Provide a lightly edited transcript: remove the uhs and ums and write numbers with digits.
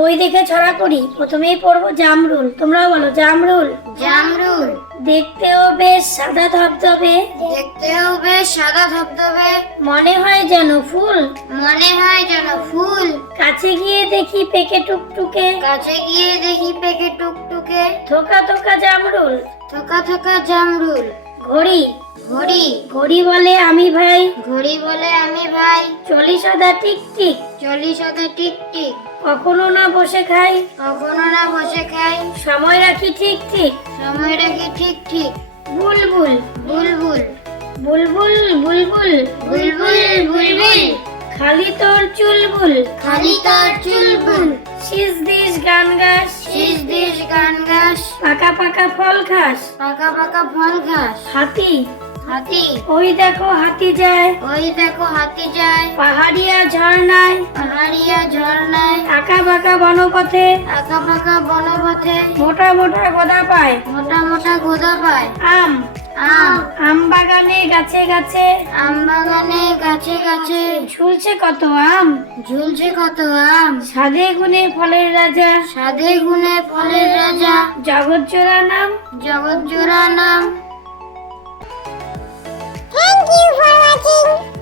বই দেখে ছড়া করি। প্রথমেই পড়বো জামরুল। তোমরাও বলো জামরুল। জামরুল। দেখতেও বেশ সাদা ধবধবে, দেখতেও বেশ সাদা ধবধবে, মনে হয় যেন ফুল। মনে হয় যেন ফুল। কাছে গিয়ে দেখি পেকে টুকটুকে, কাছে গিয়ে দেখি পেকে টুকটুকে, থোকা থোকা জামরুল। থোকা থোকা জামরুল। ঘড়ি। ঘড়ি। ঘড়ি বলে আমি ভাই, ঘড়ি বলে আমি ভাই, চলি সদা টিক টিক। চলি সদা টিক টিক, কখনো না বসে খাই, কখনো না বসে খাই, সময় রাখি ঠিক ঠিক। সময় রাখি ঠিক ঠিক। বুলবুল। বুলবুল। বুলবুল বুলবুল বুলবুল বুলবুল, খালি তোর চুলবুল। খালি তোর চুলবুল। শীষ দিস গান গাস, শীষ দিস গান গাস, পাকা পাকা ফল খাস। পাকা পাকা ফল খাস। হাতি। হাতি। ওই দেখো হাতি যায়, ওই দেখো হাতি যায়, পাহাড়িয়া ঝর্ণায়। পাহাড়িয়া ঝর্ণায়, আঁকা বাঁকা বনপথে, আঁকা পাকা বনপথে, মোটা মোটা গোদা পায়। মোটা মোটা গোদা পায়। আম। আম। আম বাগানে গাছে গাছে, আম বাগানে গাছে গাছে, ঝুলছে কত আম। ঝুলছে কত আম। সাধে গুণে ফলের রাজা, সাধে গুণে ফলের রাজা, জগৎ জোড়া নাম। জগৎ জোড়া নাম। Thank you for watching.